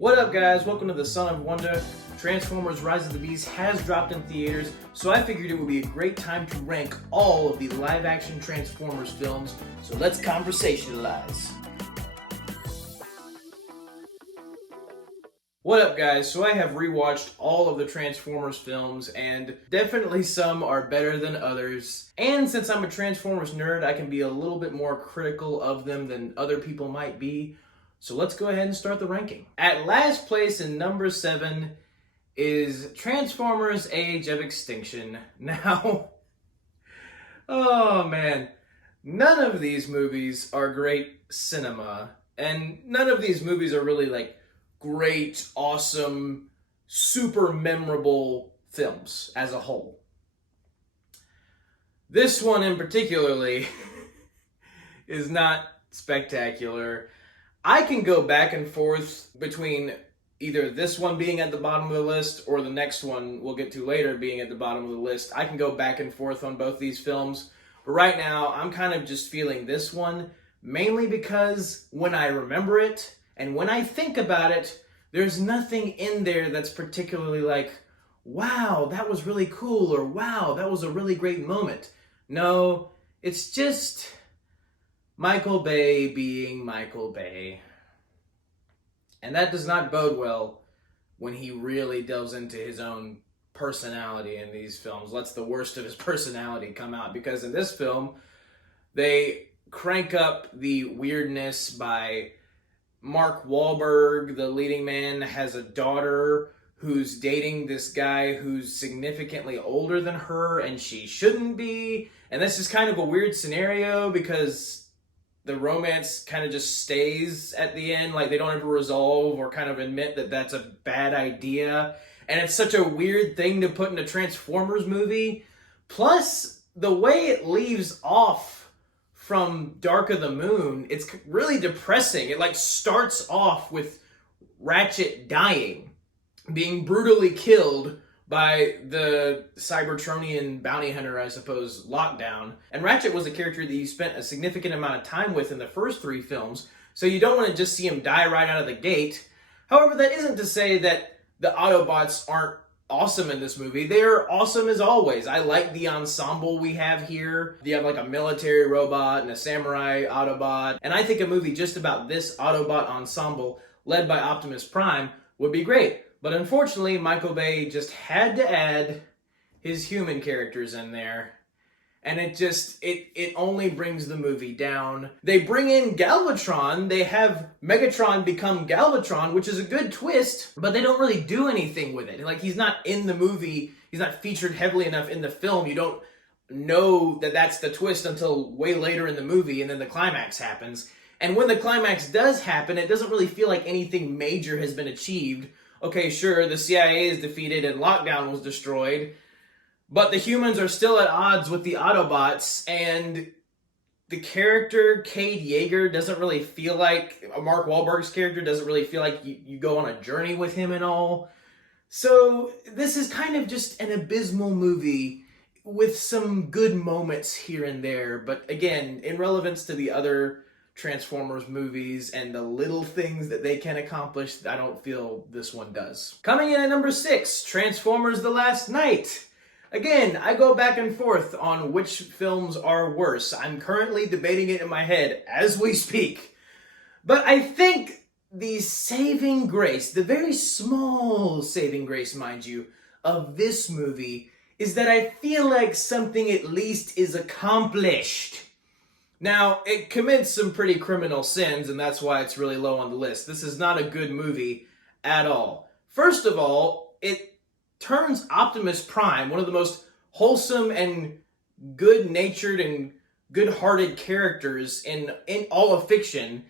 What up, guys? Welcome to the Son of Wonder. Transformers Rise of the Beast has dropped in theaters, so I figured it would be a great time to rank all of the live-action Transformers films, so let's conversationalize. What up, guys? So I have rewatched all of the Transformers films, and definitely some are better than others. And since I'm a Transformers nerd, I can be a little bit more critical of them than other people might be. So let's go ahead and start the ranking. At last place in number 7 is Transformers Age of Extinction. Now, oh man, none of these movies are great cinema, and none of these movies are really like great, awesome, super memorable films as a whole. This one in particularly is not spectacular. I can go back and forth between either this one being at the bottom of the list or the next one we'll get to later being at the bottom of the list. I can go back and forth on both these films, but right now I'm kind of just feeling this one, mainly because when I remember it and when I think about it, there's nothing in there that's particularly like, wow, that was really cool, or wow, that was a really great moment. No, it's just Michael Bay being Michael Bay. And that does not bode well when he really delves into his own personality in these films, lets the worst of his personality come out. Because in this film, they crank up the weirdness by Mark Wahlberg, the leading man, has a daughter who's dating this guy who's significantly older than her, and she shouldn't be. And this is kind of a weird scenario because the romance kind of just stays at the end, like they don't ever resolve or kind of admit that that's a bad idea. And it's such a weird thing to put in a Transformers movie. Plus, the way it leaves off from Dark of the Moon, it's really depressing. It like starts off with Ratchet dying, being brutally killed by the Cybertronian bounty hunter, I suppose, Lockdown. And Ratchet was a character that you spent a significant amount of time with in the first 3 films, so you don't want to just see him die right out of the gate. However, that isn't to say that the Autobots aren't awesome in this movie. They're awesome as always. I like the ensemble we have here. You have like a military robot and a samurai Autobot, and I think a movie just about this Autobot ensemble, led by Optimus Prime, would be great. But unfortunately, Michael Bay just had to add his human characters in there. And it only brings the movie down. They bring in Galvatron. They have Megatron become Galvatron, which is a good twist, but they don't really do anything with it. Like, he's not in the movie. He's not featured heavily enough in the film. You don't know that that's the twist until way later in the movie, and then the climax happens. And when the climax does happen, it doesn't really feel like anything major has been achieved. Okay, sure, the CIA is defeated and Lockdown was destroyed, but the humans are still at odds with the Autobots, and the character, Cade Yeager, doesn't really feel like, Mark Wahlberg's character doesn't really feel like you go on a journey with him and all. So this is kind of just an abysmal movie with some good moments here and there, but again, in relevance to the other Transformers movies and the little things that they can accomplish, I don't feel this one does. Coming in at number 6, Transformers The Last Knight. Again, I go back and forth on which films are worse. I'm currently debating it in my head as we speak. But I think the saving grace, the very small saving grace, mind you, of this movie is that I feel like something at least is accomplished. Now, it commits some pretty criminal sins, and that's why it's really low on the list. This is not a good movie at all. First of all, it turns Optimus Prime, one of the most wholesome and good-natured and good-hearted characters in all of fiction,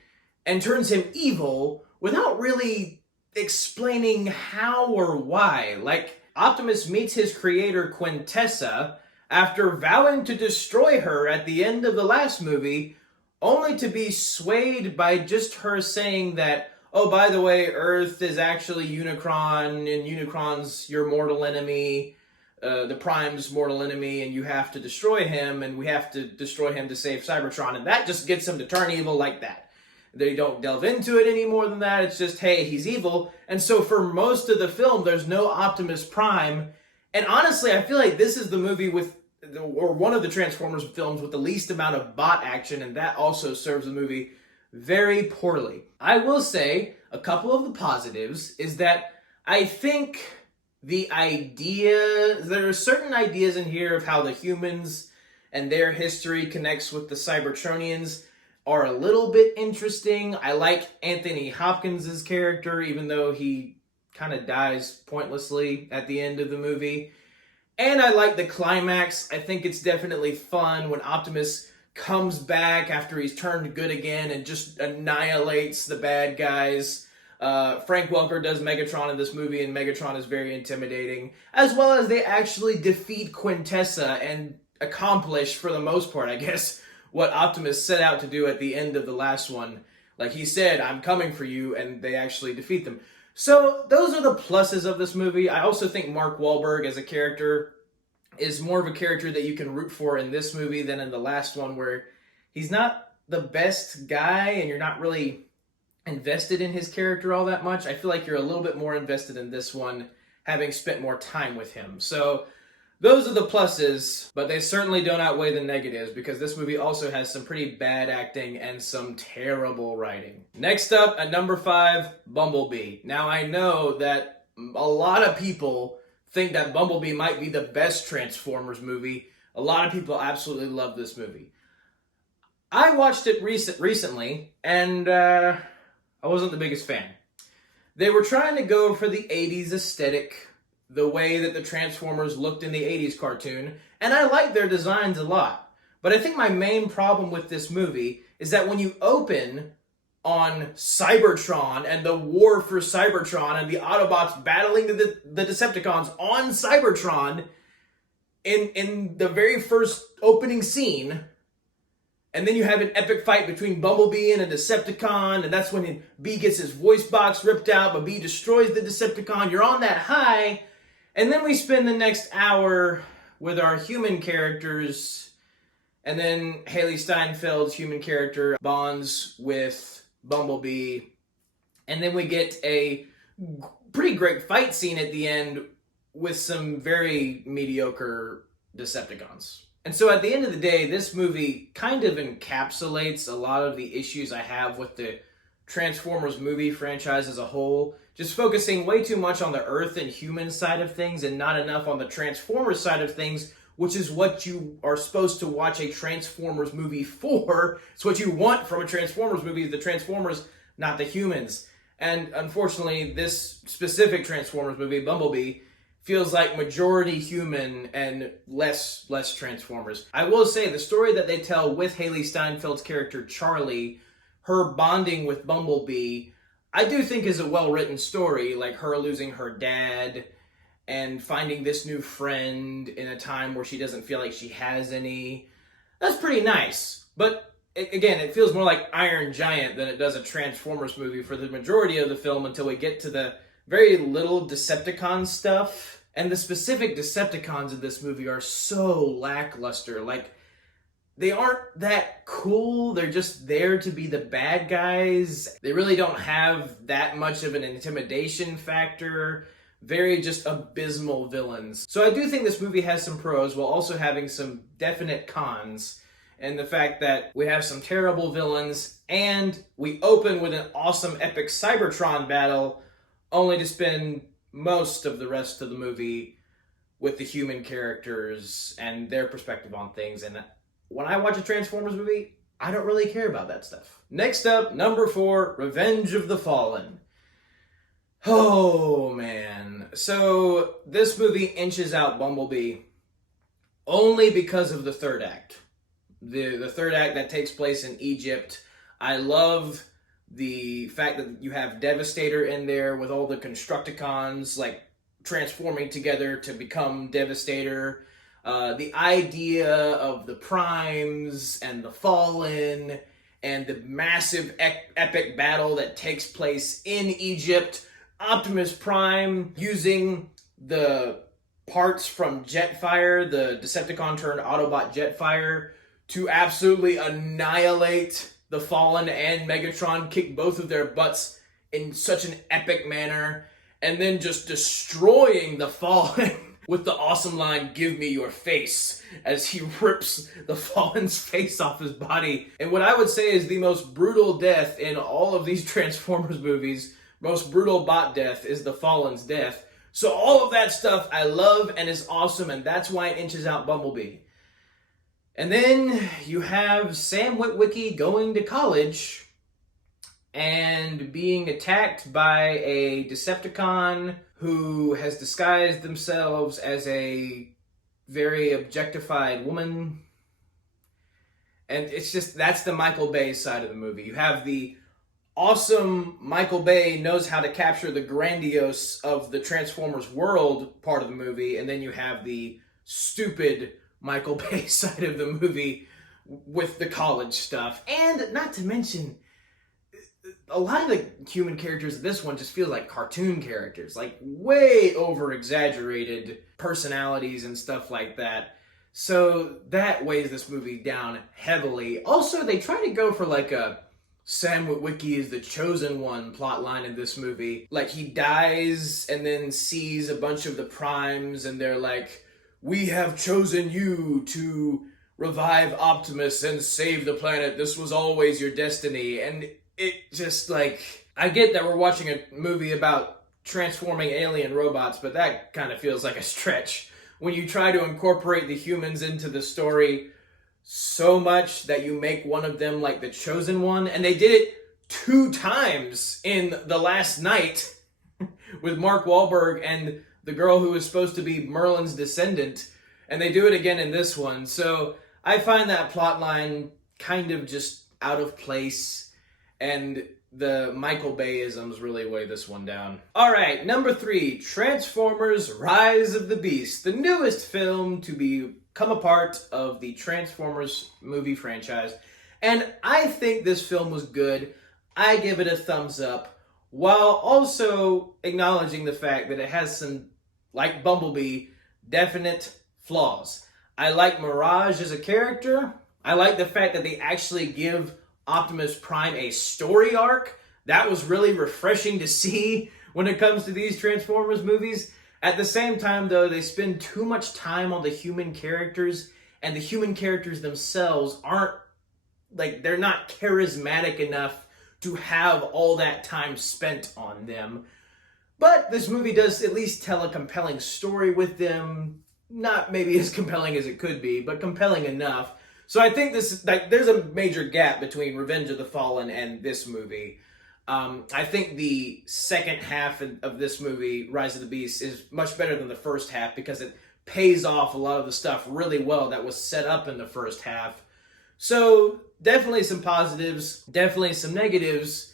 and turns him evil without really explaining how or why. Like, Optimus meets his creator, Quintessa, after vowing to destroy her at the end of the last movie, only to be swayed by just her saying that, oh, by the way, Earth is actually Unicron, and Unicron's your mortal enemy, the Prime's mortal enemy, and you have to destroy him, and we have to destroy him to save Cybertron, and that just gets him to turn evil like that. They don't delve into it any more than that. It's just, hey, he's evil. And so for most of the film, there's no Optimus Prime. And honestly, I feel like this is the movie with, or one of the Transformers films with the least amount of bot action, and that also serves the movie very poorly. I will say a couple of the positives is that I think the idea, there are certain ideas in here of how the humans and their history connects with the Cybertronians are a little bit interesting. I like Anthony Hopkins' character, even though he kind of dies pointlessly at the end of the movie. And I like the climax. I think it's definitely fun when Optimus comes back after he's turned good again and just annihilates the bad guys. Frank Welker does Megatron in this movie, and Megatron is very intimidating. As well as they actually defeat Quintessa and accomplish, for the most part, I guess, what Optimus set out to do at the end of the last one. Like he said, I'm coming for you, and they actually defeat them. So those are the pluses of this movie. I also think Mark Wahlberg as a character is more of a character that you can root for in this movie than in the last one, where he's not the best guy and you're not really invested in his character all that much. I feel like you're a little bit more invested in this one, having spent more time with him. So those are the pluses, but they certainly don't outweigh the negatives, because this movie also has some pretty bad acting and some terrible writing. Next up, at number 5, Bumblebee. Now, I know that a lot of people think that Bumblebee might be the best Transformers movie. A lot of people absolutely love this movie. I watched it recently, and I wasn't the biggest fan. They were trying to go for the 80s aesthetic, the way that the Transformers looked in the 80s cartoon, and I like their designs a lot. But I think my main problem with this movie is that when you open on Cybertron and the war for Cybertron and the Autobots battling the Decepticons on Cybertron in the very first opening scene, and then you have an epic fight between Bumblebee and a Decepticon, and that's when B gets his voice box ripped out, but B destroys the Decepticon. You're on that high. And then we spend the next hour with our human characters, and then Haley Steinfeld's human character bonds with Bumblebee, and then we get a pretty great fight scene at the end with some very mediocre Decepticons. And so at the end of the day, this movie kind of encapsulates a lot of the issues I have with the Transformers movie franchise as a whole, just focusing way too much on the Earth and human side of things and not enough on the Transformers side of things, which is what you are supposed to watch a Transformers movie for. It's what you want from a Transformers movie, the Transformers, not the humans. And unfortunately, this specific Transformers movie, Bumblebee, feels like majority human and less Transformers. I will say the story that they tell with Haley Steinfeld's character Charlie, her bonding with Bumblebee, I do think is a well-written story, like her losing her dad and finding this new friend in a time where she doesn't feel like she has any. That's pretty nice. But again, it feels more like Iron Giant than it does a Transformers movie for the majority of the film until we get to the very little Decepticon stuff. And the specific Decepticons in this movie are so lackluster. Like, they aren't that cool. They're just there to be the bad guys. They really don't have that much of an intimidation factor. Very just abysmal villains. So I do think this movie has some pros while also having some definite cons. And the fact that we have some terrible villains and we open with an awesome epic Cybertron battle only to spend most of the rest of the movie with the human characters and their perspective on things. And when I watch a Transformers movie, I don't really care about that stuff. Next up, number 4, Revenge of the Fallen. Oh, man. So, this movie inches out Bumblebee only because of the third act. The third act that takes place in Egypt. I love the fact that you have Devastator in there with all the Constructicons, like, transforming together to become Devastator. The idea of the Primes and the Fallen and the massive epic battle that takes place in Egypt. Optimus Prime using the parts from Jetfire, the Decepticon turned Autobot Jetfire, to absolutely annihilate the Fallen and Megatron kick both of their butts in such an epic manner, and then just destroying the Fallen with the awesome line, "Give me your face," as he rips the Fallen's face off his body. And what I would say is the most brutal death in all of these Transformers movies, most brutal bot death, is the Fallen's death. So all of that stuff I love and is awesome, and that's why it inches out Bumblebee. And then you have Sam Witwicky going to college and being attacked by a Decepticon who has disguised themselves as a very objectified woman. And it's just, that's the Michael Bay side of the movie. You have the awesome Michael Bay knows how to capture the grandiose of the Transformers world part of the movie, and then you have the stupid Michael Bay side of the movie with the college stuff. And not to mention, a lot of the human characters in this one just feel like cartoon characters, like way over exaggerated personalities and stuff like that. So that weighs this movie down heavily. Also, they try to go for like a Sam Witwicky is the chosen one plotline in this movie. Like, he dies and then sees a bunch of the primes and they're like, "We have chosen you to revive Optimus and save the planet. This was always your destiny." And it just, like, I get that we're watching a movie about transforming alien robots, but that kind of feels like a stretch when you try to incorporate the humans into the story so much that you make one of them like the chosen one. And they did it 2 times in The Last Knight with Mark Wahlberg and the girl who was supposed to be Merlin's descendant, and they do it again in this one. So I find that plotline kind of just out of place, and the Michael Bay-isms really weigh this one down. Alright, number 3, Transformers Rise of the Beast, the newest film to become a part of the Transformers movie franchise. And I think this film was good. I give it a thumbs up, while also acknowledging the fact that it has some, like Bumblebee, definite flaws. I like Mirage as a character. I like the fact that they actually give Optimus Prime a story arc. That was really refreshing to see when it comes to these Transformers movies. At the same time, though, they spend too much time on the human characters, and the human characters themselves aren't, like, they're not charismatic enough to have all that time spent on them. But this movie does at least tell a compelling story with them. Not maybe as compelling as it could be, but compelling enough. So I think this, like, there's a major gap between Revenge of the Fallen and this movie. I think the second half of this movie, Rise of the Beast, is much better than the first half because it pays off a lot of the stuff really well that was set up in the first half. So definitely some positives, definitely some negatives,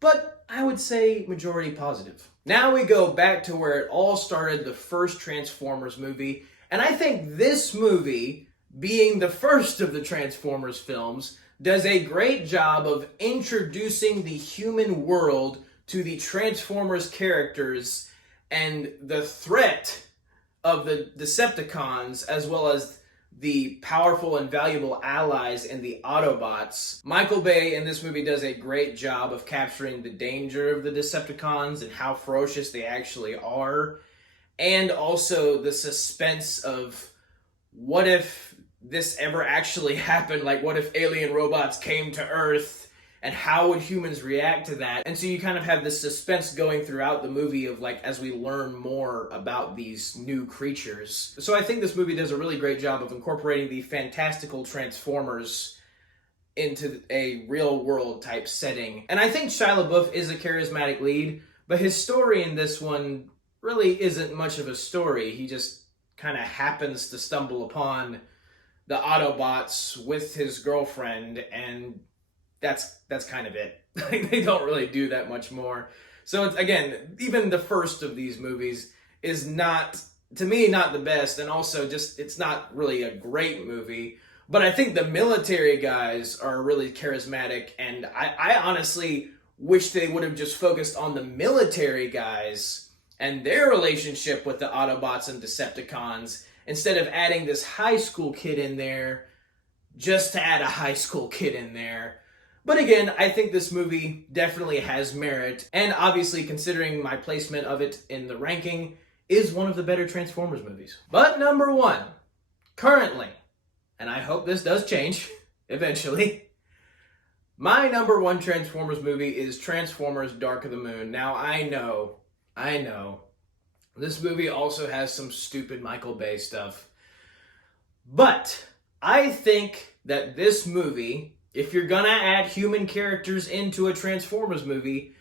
but I would say majority positive. Now we go back to where it all started, the first Transformers movie, and I think this movie, being the first of the Transformers films, does a great job of introducing the human world to the Transformers characters and the threat of the Decepticons, as well as the powerful and valuable allies in the Autobots. Michael Bay in this movie does a great job of capturing the danger of the Decepticons and how ferocious they actually are, and also the suspense of what if this ever actually happened, like what if alien robots came to Earth, and how would humans react to that? And so you kind of have this suspense going throughout the movie of, like, as we learn more about these new creatures. So I think this movie does a really great job of incorporating the fantastical Transformers into a real world type setting. And I think Shia LaBeouf is a charismatic lead, but his story in this one really isn't much of a story. He just kind of happens to stumble upon the Autobots with his girlfriend, and that's kind of it. Like, they don't really do that much more. So it's, again, even the first of these movies is not, to me, not the best, and also just, it's not really a great movie. But I think the military guys are really charismatic, and I honestly wish they would have just focused on the military guys and their relationship with the Autobots and Decepticons, instead of adding this high school kid in there just to add a high school kid in there. But again, I think this movie definitely has merit, and obviously, considering my placement of it in the ranking, is one of the better Transformers movies. But number one, currently, and I hope this does change eventually, my number one Transformers movie is Transformers Dark of the Moon. Now, I know, this movie also has some stupid Michael Bay stuff. But I think that this movie, if you're gonna add human characters into a Transformers movie,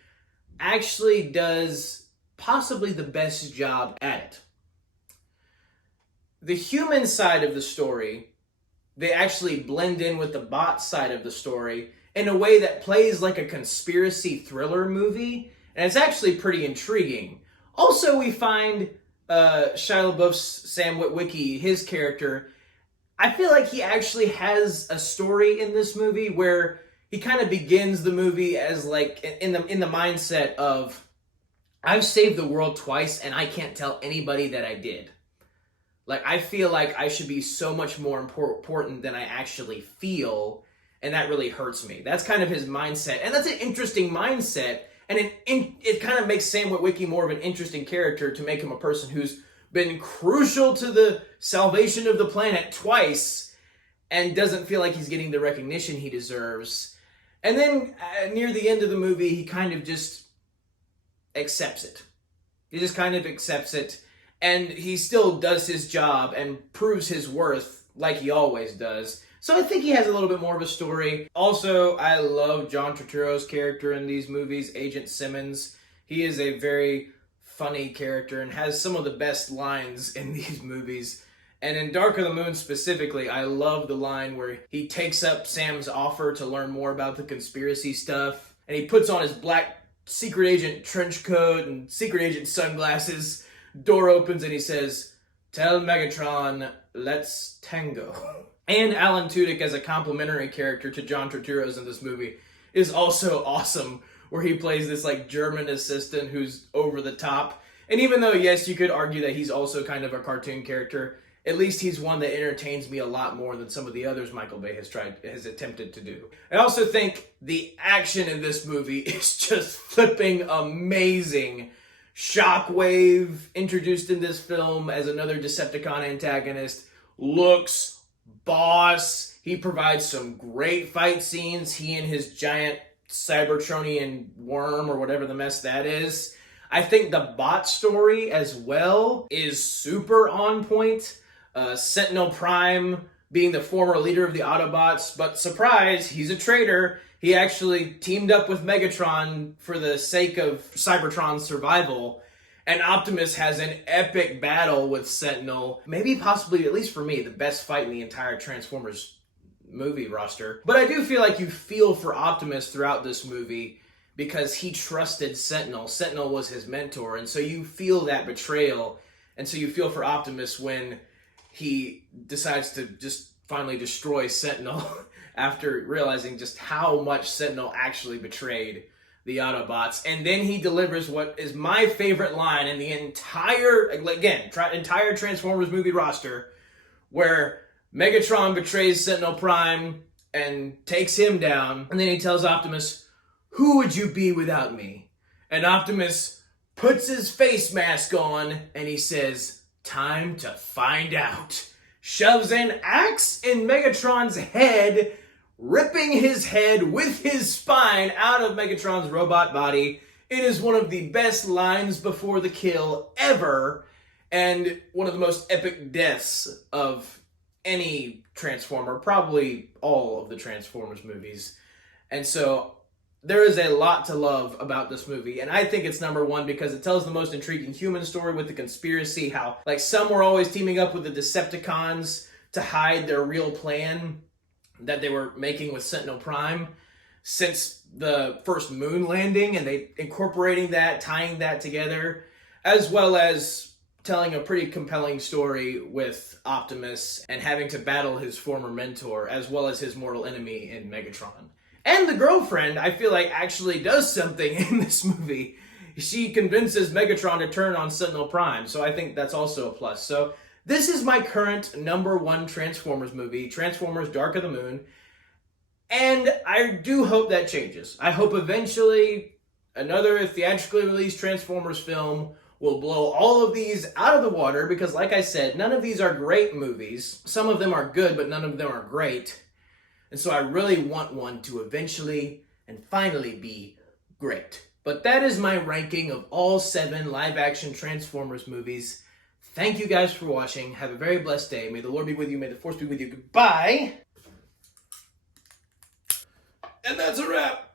actually does possibly the best job at it. The human side of the story, they actually blend in with the bot side of the story in a way that plays like a conspiracy thriller movie, and it's actually pretty intriguing. Also, we find Shia LaBeouf's Sam Witwicky, his character, I feel like he actually has a story in this movie where he kind of begins the movie as like in the mindset of, I've saved the world twice and I can't tell anybody that I did. Like, I feel like I should be so much more important than I actually feel, and that really hurts me. That's kind of his mindset, and that's an interesting mindset, and it kind of makes Sam Witwicky more of an interesting character to make him a person who's been crucial to the salvation of the planet twice and doesn't feel like he's getting the recognition he deserves. And then near the end of the movie, he kind of just accepts it. He just kind of accepts it, and he still does his job and proves his worth like he always does. So I think he has a little bit more of a story. Also, I love John Turturro's character in these movies, Agent Simmons. He is a very funny character and has some of the best lines in these movies. And in Dark of the Moon specifically, I love the line where he takes up Sam's offer to learn more about the conspiracy stuff, and he puts on his black secret agent trench coat and secret agent sunglasses. Door opens and he says, "Tell Megatron, let's tango." And Alan Tudyk as a complimentary character to John Turturro's in this movie is also awesome, where he plays this like German assistant who's over the top. And even though, yes, you could argue that he's also kind of a cartoon character, at least he's one that entertains me a lot more than some of the others Michael Bay has attempted to do. I also think the action in this movie is just flipping amazing. Shockwave, introduced in this film as another Decepticon antagonist, looks boss. He provides some great fight scenes. He and his giant Cybertronian worm, or whatever the mess that is. I think the bot story as well is super on point. Sentinel Prime being the former leader of the Autobots, but surprise, he's a traitor. He actually teamed up with Megatron for the sake of Cybertron's survival. And Optimus has an epic battle with Sentinel. Maybe possibly, at least for me, the best fight in the entire Transformers movie roster. But I do feel like you feel for Optimus throughout this movie because he trusted Sentinel. Sentinel was his mentor, and so you feel that betrayal. And so you feel for Optimus when he decides to just finally destroy Sentinel after realizing just how much Sentinel actually betrayed the Autobots. And then he delivers what is my favorite line in the entire Transformers movie roster, where Megatron betrays Sentinel Prime and takes him down, and then he tells Optimus, "Who would you be without me?" And Optimus puts his face mask on, and he says, "Time to find out." Shoves an axe in Megatron's head, ripping his head with his spine out of Megatron's robot body. It is one of the best lines before the kill ever, and one of the most epic deaths of any Transformer, probably all of the Transformers movies. And so there is a lot to love about this movie, and I think it's number one because it tells the most intriguing human story with the conspiracy, how like some were always teaming up with the Decepticons to hide their real plan that they were making with Sentinel Prime since the first moon landing, and they incorporating that, tying that together, as well as telling a pretty compelling story with Optimus and having to battle his former mentor, as well as his mortal enemy in Megatron. And the girlfriend, I feel like, actually does something in this movie. She convinces Megatron to turn on Sentinel Prime, so I think that's also a plus. So this is my current number one Transformers movie, Transformers Dark of the Moon. And I do hope that changes. I hope eventually another theatrically released Transformers film will blow all of these out of the water, because like I said, none of these are great movies. Some of them are good, but none of them are great. And so I really want one to eventually and finally be great. But that is my ranking of all 7 live-action Transformers movies. Thank you guys for watching. Have a very blessed day. May the Lord be with you. May the Force be with you. Goodbye. And that's a wrap.